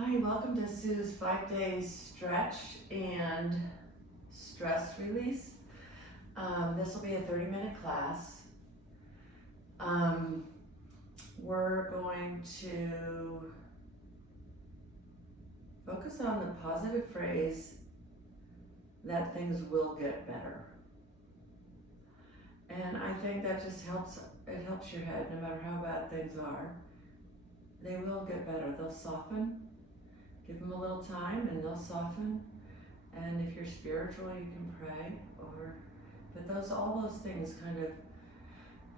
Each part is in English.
Hi, welcome to Sue's 5-day stretch and stress release. This will be a 30-minute class. We're going to focus on the positive phrase that things will get better. And I think that just helps your head, no matter how bad things are. They will get better, they'll soften. Give them a little time and they'll soften. And if you're spiritual, you can pray but all those things kind of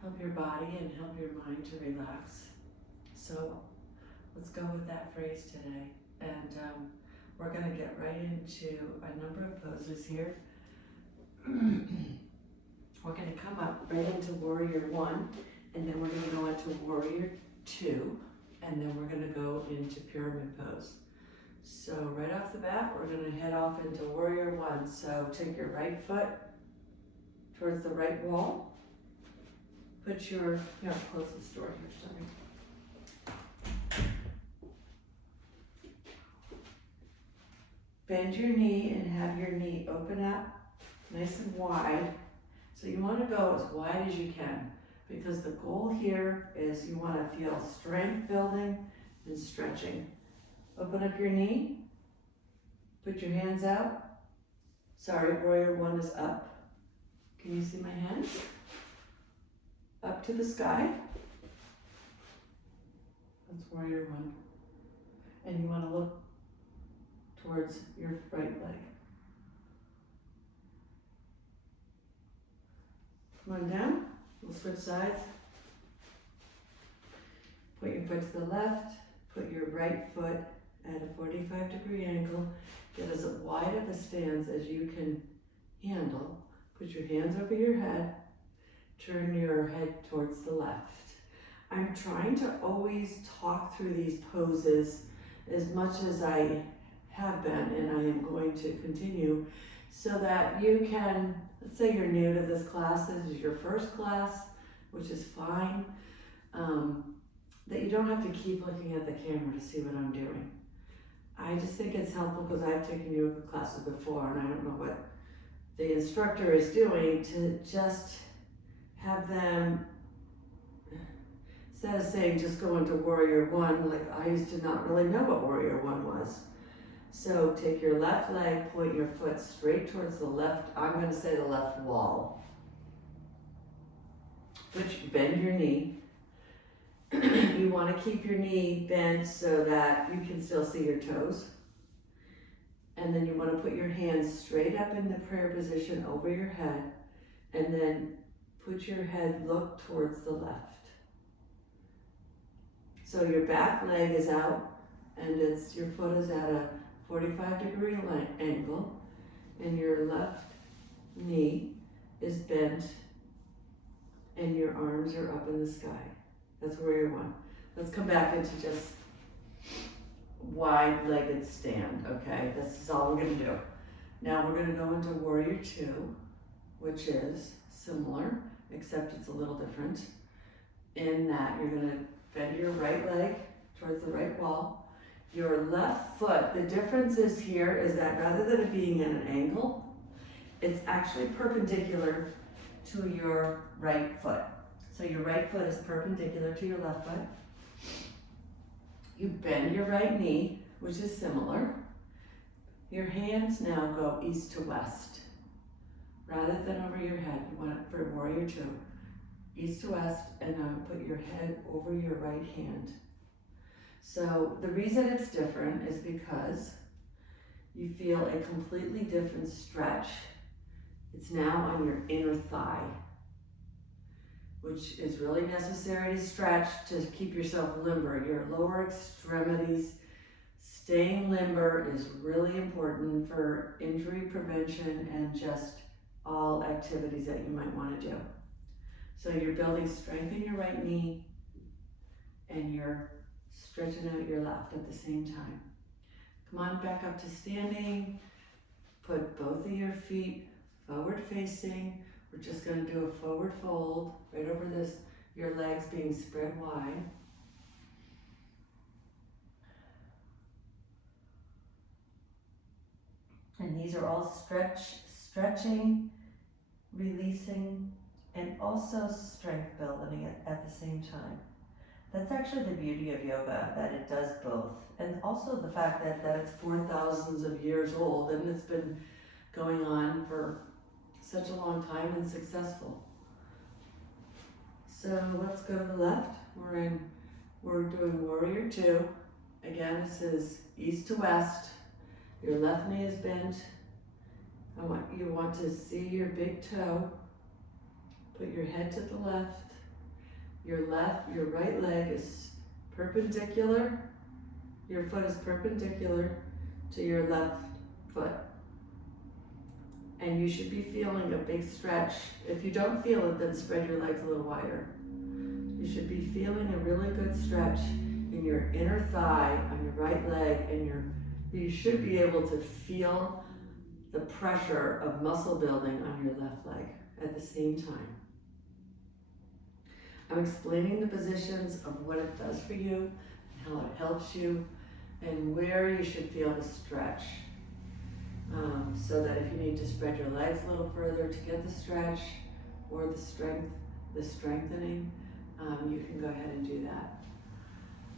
help your body and help your mind to relax. So let's go with that phrase today. And we're gonna get right into a number of poses here. We're gonna come up right into Warrior 1, and then we're gonna go into Warrior 2, and then we're gonna go into Pyramid Pose. So right off the bat, we're going to head off into Warrior 1. So take your right foot towards the right wall. Put your, close this door here, sorry. Bend your knee and have your knee open up nice and wide. So you want to go as wide as you can, because the goal here is you want to feel strength building and stretching. Open up your knee, put your hands out. Sorry, Warrior 1 is up. Can you see my hands? Up to the sky. That's Warrior 1. And you want to look towards your right leg. Come on down, we'll switch sides. Put your foot to the left, put your right foot at a 45-degree angle. Get as wide of a stance as you can handle. Put your hands over your head. Turn your head towards the left. I'm trying to always talk through these poses as much as I have been, and I am going to continue, so that you can, let's say you're new to this class, this is your first class, which is fine, that you don't have to keep looking at the camera to see what I'm doing. I just think it's helpful because I've taken yoga classes before and I don't know what the instructor is doing, to just have them, instead of saying just go into Warrior 1, like I used to not really know what Warrior 1 was. So take your left leg, point your foot straight towards the left, I'm going to say the left wall. Bend your knee. You want to keep your knee bent so that you can still see your toes. And then you want to put your hands straight up in the prayer position over your head, and then put your head, look towards the left. So your back leg is out and your foot is at a 45-degree angle, and your left knee is bent and your arms are up in the sky. That's Warrior 1. Let's come back into just wide-legged stand, okay? This is all we're gonna do. Now we're gonna go into Warrior 2, which is similar, except it's a little different. In that you're gonna bend your right leg towards the right wall. Your left foot, the difference is here is that rather than it being at an angle, it's actually perpendicular to your right foot. So your right foot is perpendicular to your left foot. You bend your right knee, which is similar. Your hands now go east to west. Rather than over your head, you want it for Warrior 2. East to west, and now put your head over your right hand. So the reason it's different is because you feel a completely different stretch. It's now on your inner thigh, which is really necessary to stretch to keep yourself limber. Your lower extremities, staying limber is really important for injury prevention and just all activities that you might want to do. So you're building strength in your right knee and you're stretching out your left at the same time. Come on back up to standing. Put both of your feet forward facing. We're just going to do a forward fold right over this, your legs being spread wide. these are all stretching, releasing, and also strength building at the same time. That's actually the beauty of yoga, that it does both. And also the fact that it's 4,000s of years old and it's been going on for such a long time and successful. So let's go to the left. We're doing warrior two. Again, this is east to west. Your left knee is bent. You want to see your big toe. Put your head to the left. Your right leg is perpendicular. Your foot is perpendicular to your left foot. And you should be feeling a big stretch. If you don't feel it, then spread your legs a little wider. You should be feeling a really good stretch in your inner thigh on your right leg, and you should be able to feel the pressure of muscle building on your left leg at the same time. I'm explaining the positions of what it does for you, how it helps you, and where you should feel the stretch. So that if you need to spread your legs a little further to get the stretch or the strengthening, you can go ahead and do that.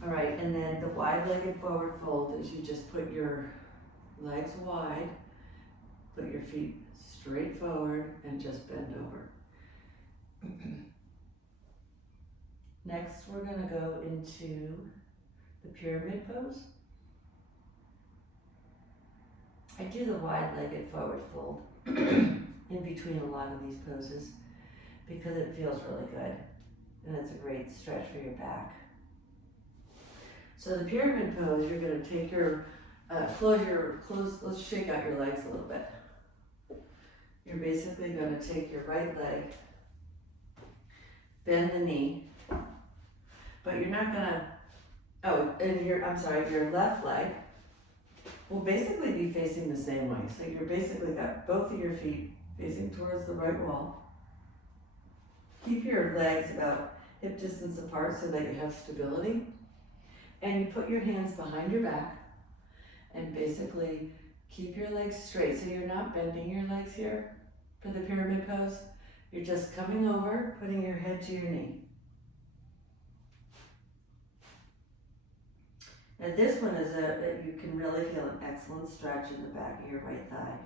All right, and then the wide-legged forward fold is you just put your legs wide, put your feet straight forward, and just bend over. Next, we're gonna go into the pyramid pose. I do the wide-legged forward fold in between a lot of these poses because it feels really good and it's a great stretch for your back. So the pyramid pose, you're going to take your, let's shake out your legs a little bit. You're basically going to take your right leg, bend the knee, but you're not going to, your left leg will basically be facing the same way. So you're basically got both of your feet facing towards the right wall. Keep your legs about hip distance apart so that you have stability. And you put your hands behind your back and basically keep your legs straight. So you're not bending your legs here for the pyramid pose. You're just coming over, putting your head to your knee. Now this one is you can really feel an excellent stretch in the back of your right thigh.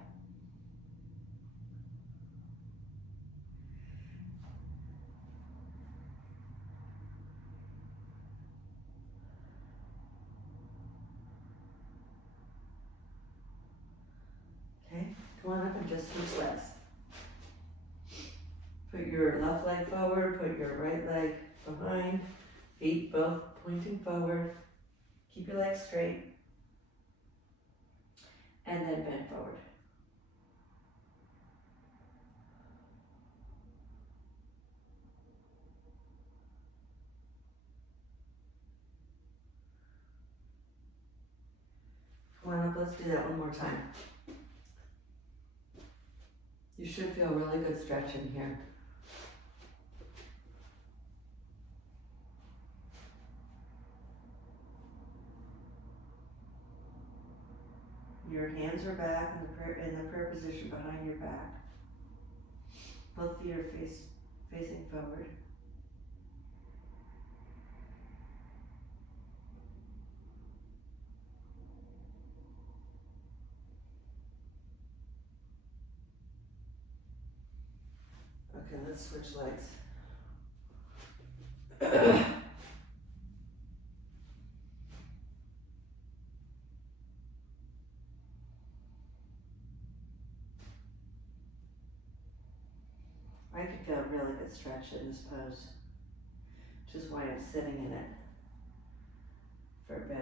Okay, come on up and just switch legs. Put your left leg forward, put your right leg behind, feet both pointing forward. Keep your legs straight, and then bend forward. Come on up, let's do that one more time. You should feel really good stretch in here. Your hands are back in the prayer position behind your back. Both feet are facing forward. Okay, let's switch legs. I can feel a really good stretch in this pose, which is why I'm sitting in it for a bit.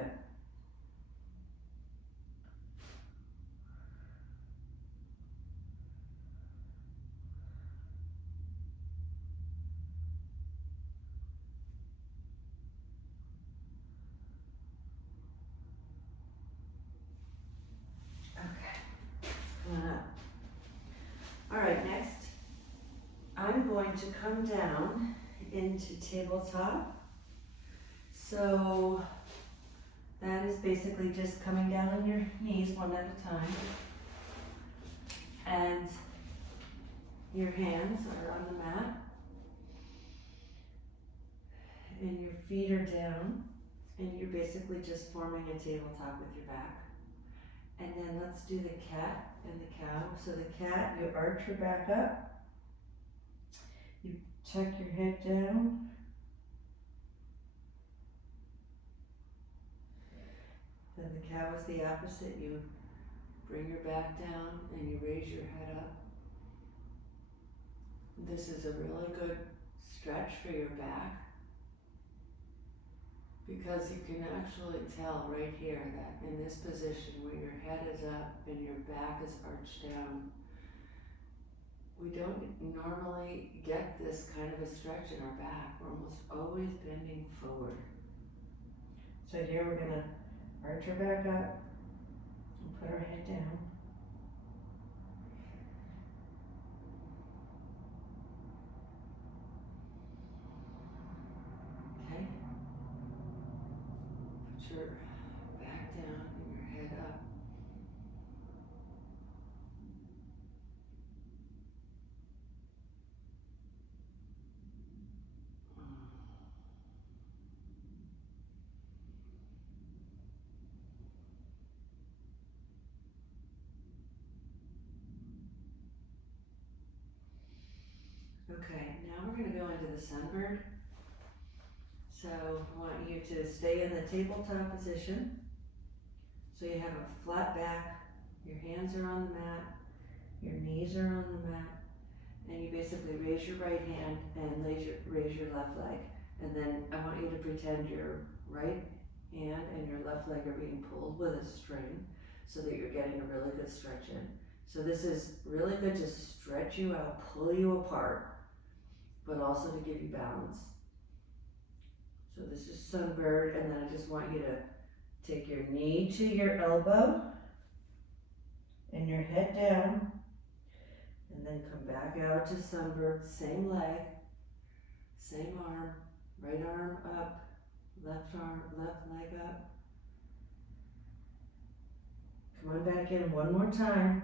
Okay, come on up. All right, next, I'm going to come down into tabletop. So that is basically just coming down on your knees one at a time. And your hands are on the mat and your feet are down, and you're basically just forming a tabletop with your back. And then let's do the cat and the cow. So the cat, you arch your back up, you tuck your head down, then the cow is the opposite. You bring your back down and you raise your head up. This is a really good stretch for your back, because you can actually tell right here that in this position where your head is up and your back is arched down, we don't normally get this kind of a stretch in our back. We're almost always bending forward. So here we're gonna arch our back up and put our head down. Okay? Put your back down and your head up. Okay, now we're going to go into the sunbird. So I want you to stay in the tabletop position. So you have a flat back, your hands are on the mat, your knees are on the mat, and you basically raise your right hand and raise your left leg. And then I want you to pretend your right hand and your left leg are being pulled with a string so that you're getting a really good stretch in. So this is really good to stretch you out, pull you apart, but also to give you balance. So this is sunbird, and then I just want you to take your knee to your elbow and your head down, and then come back out to sunbird, same leg, same arm, right arm up, left leg up. Come on back in one more time.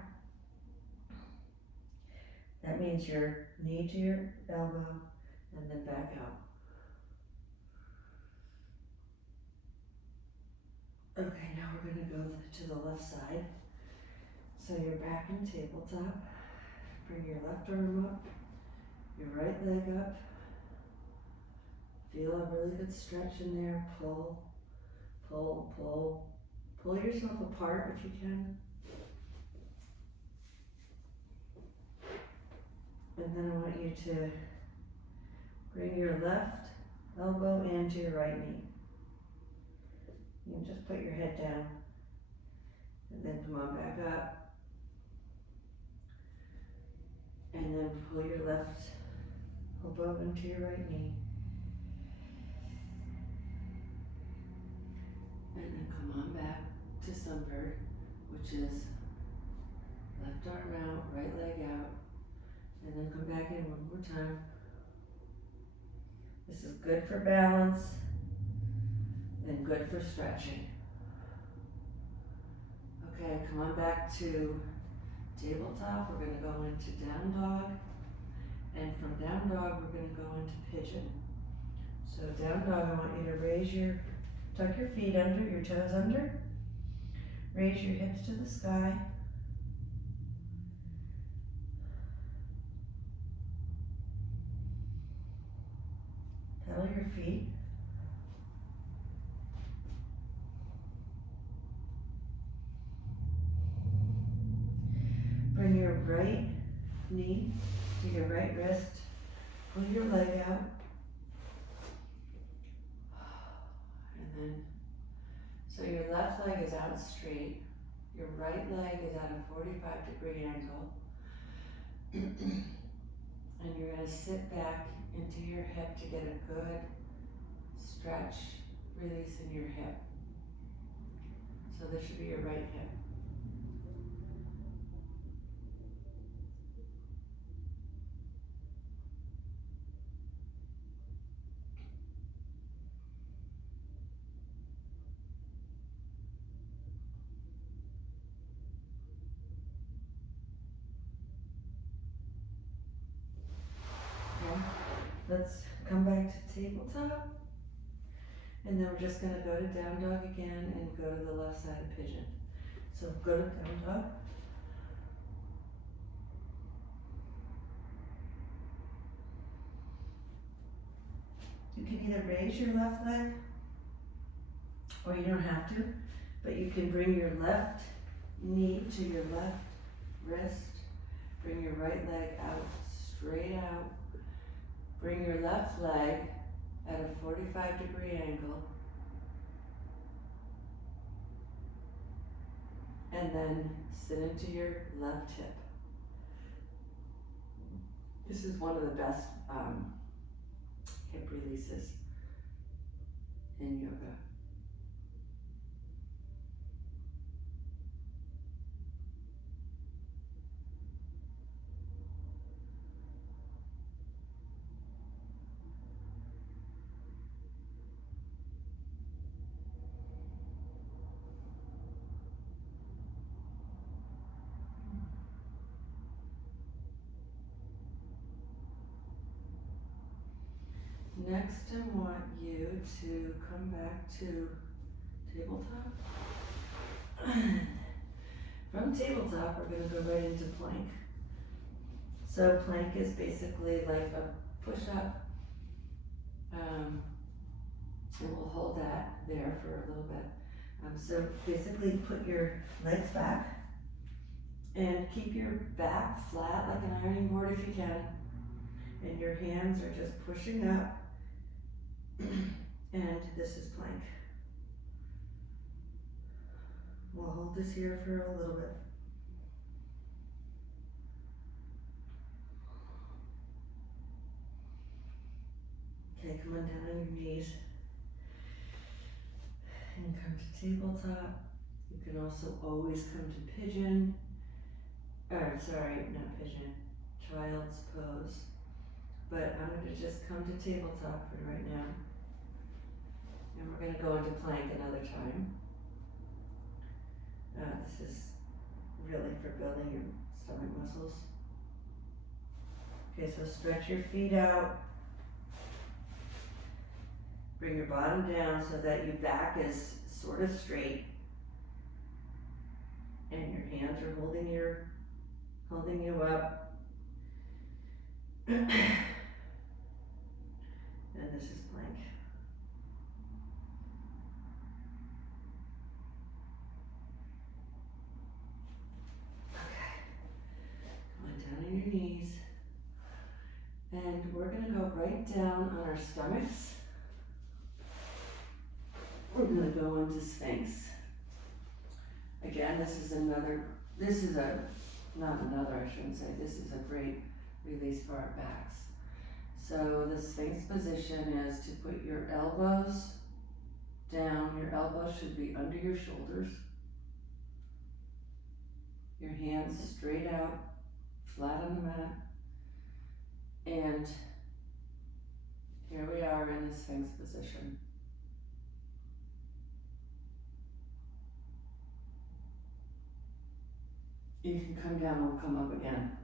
That means your knee to your elbow, and then back out. Okay, now we're going to go to the left side. So you're back in tabletop. Bring your left arm up, your right leg up. Feel a really good stretch in there. Pull, pull, pull. Pull yourself apart if you can. And then I want you to bring your left elbow into your right knee. You can just put your head down and then come on back up. And then pull your left elbow into your right knee. And then come on back to sunbird, which is left arm out, right leg out. And then come back in one more time. This is good for balance and good for stretching. Okay, come on back to tabletop. We're going to go into down dog. And from down dog, we're going to go into pigeon. So down dog, I want you to tuck your feet under, your toes under. Raise your hips to the sky. Pedal your feet. Bring your right knee to your right wrist. Pull your leg out. And then, so your left leg is out straight. Your right leg is at a 45-degree angle. And you're going to sit back into your hip to get a good stretch, release in your hip. So this should be your right hip. let's come back to tabletop. And then we're just gonna go to down dog again and go to the left side of pigeon. So go to down dog. You can either raise your left leg, or you don't have to, but you can bring your left knee to your left wrist, bring your right leg out, straight out, bring your left leg at a 45-degree angle, and then sit into your left hip. This is one of the best hip releases in yoga. Next, I want you to come back to tabletop. From tabletop, we're going to go right into plank. So plank is basically like a push-up. And we'll hold that there for a little bit. So basically put your legs back and keep your back flat like an ironing board if you can. And your hands are just pushing up. And this is plank. We'll hold this here for a little bit. Okay, come on down on your knees. And come to tabletop. You can also always come to pigeon. Or sorry, not pigeon. Child's pose. But I'm going to just come to tabletop for right now. And we're going to go into plank another time. This is really for building your stomach muscles. Okay, so stretch your feet out. Bring your bottom down so that your back is sort of straight. And your hands are holding you up. And this is plank. Okay. Come on down on your knees. And we're going to go right down on our stomachs. We're going to go into Sphinx. Again, this is a great release for our backs. So the Sphinx position is to put your elbows down. Your elbows should be under your shoulders. Your hands straight out, flat on the mat. And here we are in the Sphinx position. You can come down, we'll come up again.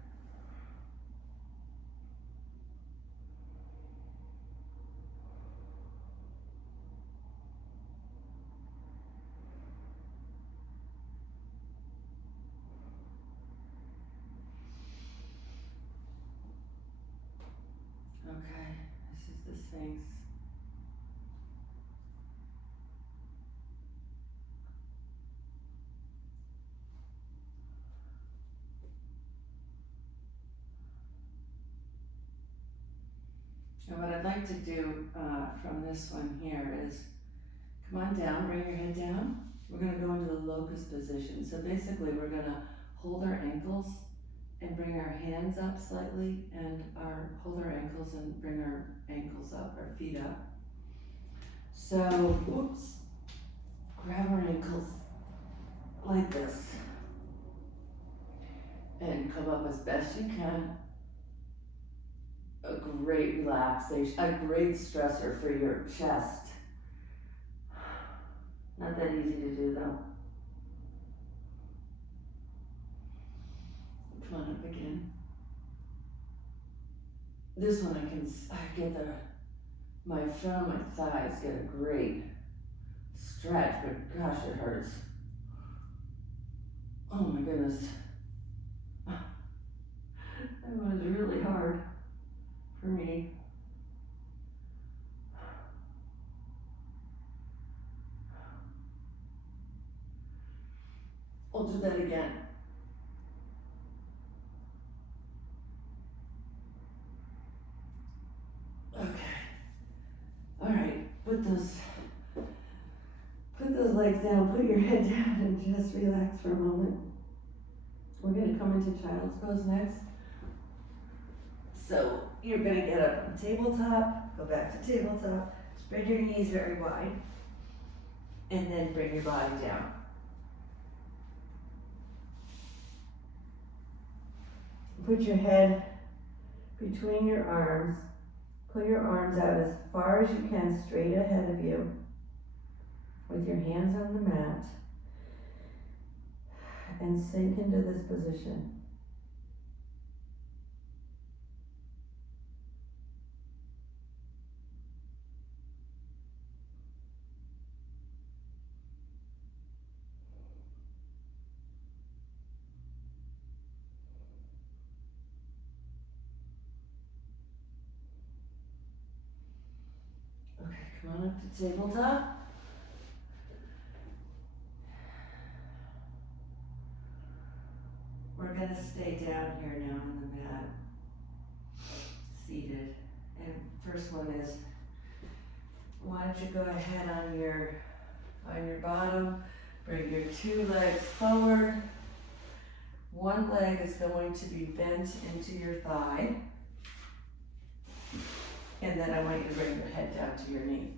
Okay, this is the Sphinx. And what I'd like to do from this one here is come on down, bring your head down. We're going to go into the locust position. So basically we're going to hold our ankles and bring our hands up slightly and hold our ankles and bring our ankles up, our feet up. So, grab our ankles like this and come up as best you can. A great relaxation, a great stressor for your chest. Not that easy to do though. Come on up again. This one I get my front of my thighs get a great stretch, but gosh, it hurts. Oh my goodness. That was really hard for me. We'll do that again. Okay. All right. Put those legs down. Put your head down and just relax for a moment. We're gonna come into child's pose next. So you're gonna get up on tabletop. Go back to tabletop. Spread your knees very wide, and then bring your body down. Put your head between your arms. Put your arms out as far as you can, straight ahead of you, with your hands on the mat, and sink into this position. Okay, come on up to tabletop. We're gonna stay down here now on the mat, seated. And first one is, why don't you go ahead on your bottom, bring your two legs forward. One leg is going to be bent into your thigh. And then I want you to bring your head down to your knee.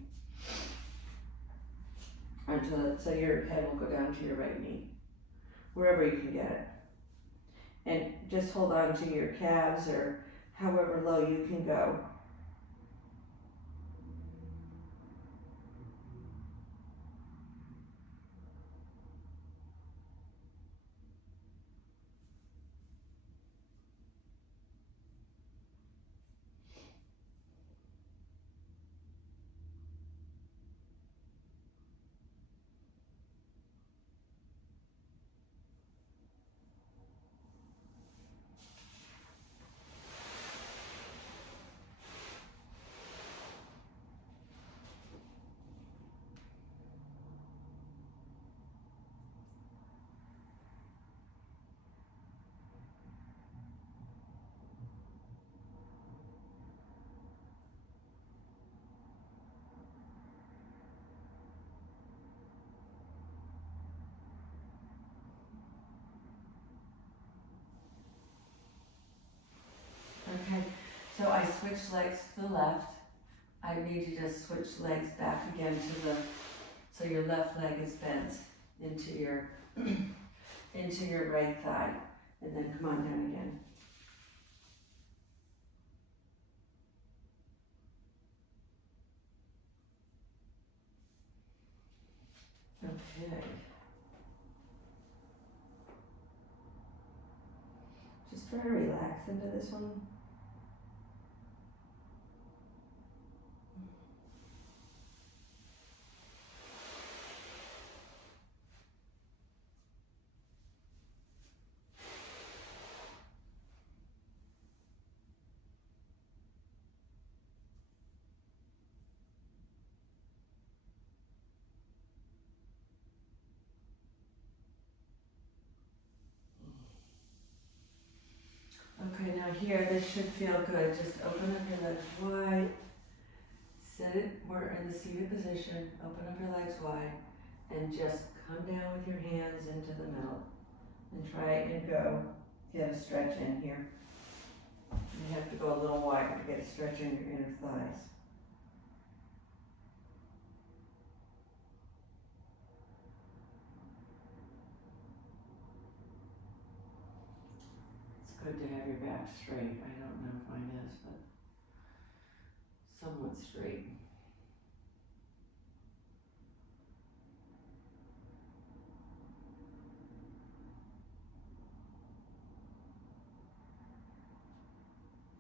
So your head will go down to your right knee, wherever you can get it. And just hold on to your calves or however low you can go. Okay, so I switch legs to the left. I need you to switch legs back again so your left leg is bent into your right thigh. And then come on down again. Okay. Just try to relax into this one. Okay, now here, this should feel good. Just open up your legs wide. We're in the seated position. Open up your legs wide and just come down with your hands into the middle and try and get a stretch in here. You have to go a little wider to get a stretch in your inner thighs. It's good to have your back straight. I don't know if mine is, but somewhat straight.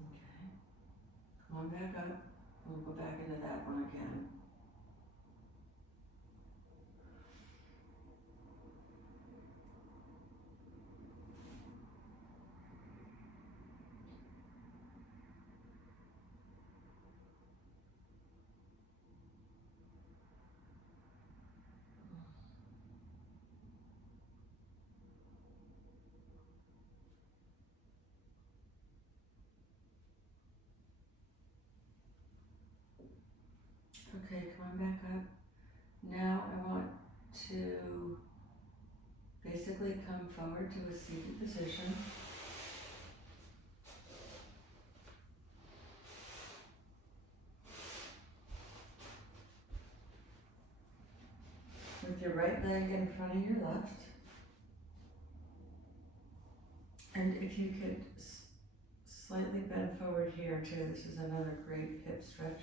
Okay. Okay, come on back up. Now I want to basically come forward to a seated position. With your right leg in front of your left. And if you could slightly bend forward here too, this is another great hip stretch.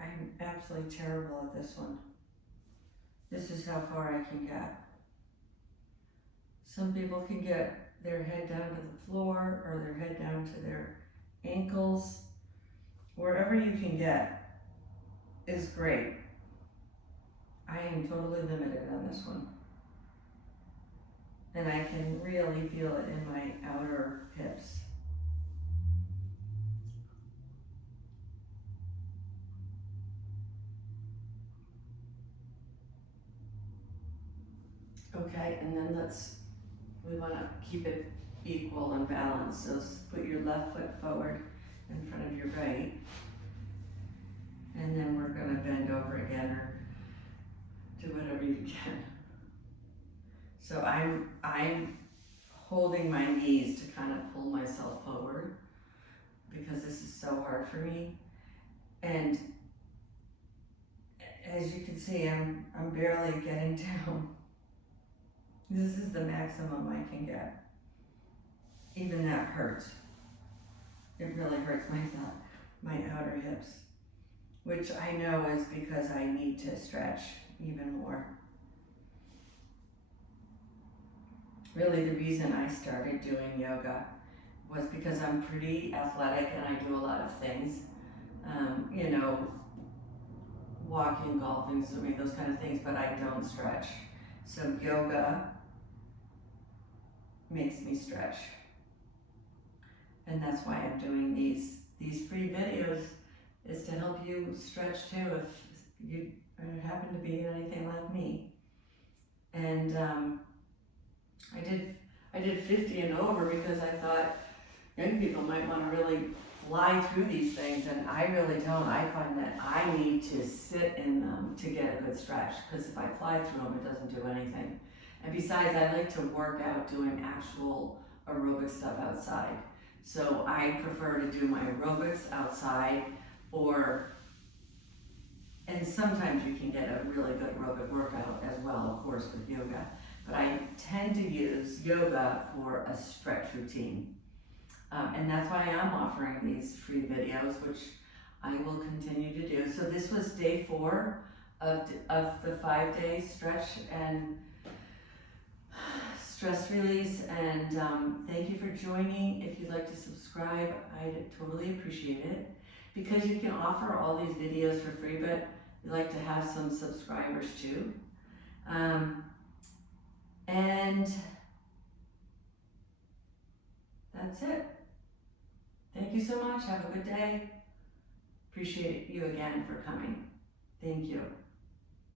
I'm absolutely terrible at this one. This is how far I can get. Some people can get their head down to the floor or their head down to their ankles. Wherever you can get is great. I am totally limited on this one. And I can really feel it in my outer hips. Okay, and then we want to keep it equal and balanced. So put your left foot forward in front of your right. And then we're going to bend over again or do whatever you can. So I'm holding my knees to kind of pull myself forward because this is so hard for me. And as you can see, I'm barely getting down. This is the maximum I can get. Even that hurts. It really hurts my outer hips, which I know is because I need to stretch even more. Really, the reason I started doing yoga was because I'm pretty athletic and I do a lot of things. You know, walking, golfing, swimming, those kind of things, but I don't stretch. So yoga makes me stretch. And that's why I'm doing these free videos, is to help you stretch too if you happen to be anything like me. And I did 50 and over because I thought young people might want to really fly through these things, and I really don't. I find that I need to sit in them to get a good stretch, because if I fly through them, it doesn't do anything. And besides, I like to work out doing actual aerobic stuff outside. So I prefer to do my aerobics outside, and sometimes you can get a really good aerobic workout as well, of course, with yoga. But I tend to use yoga for a stretch routine. And that's why I'm offering these free videos, which I will continue to do. So this was day 4 of the 5-day stretch and stress release. And thank you for joining. If you'd like to subscribe, I'd totally appreciate it. Because you can offer all these videos for free, but we like to have some subscribers too. And that's it. Thank you so much. Have a good day. Appreciate you again for coming. Thank you.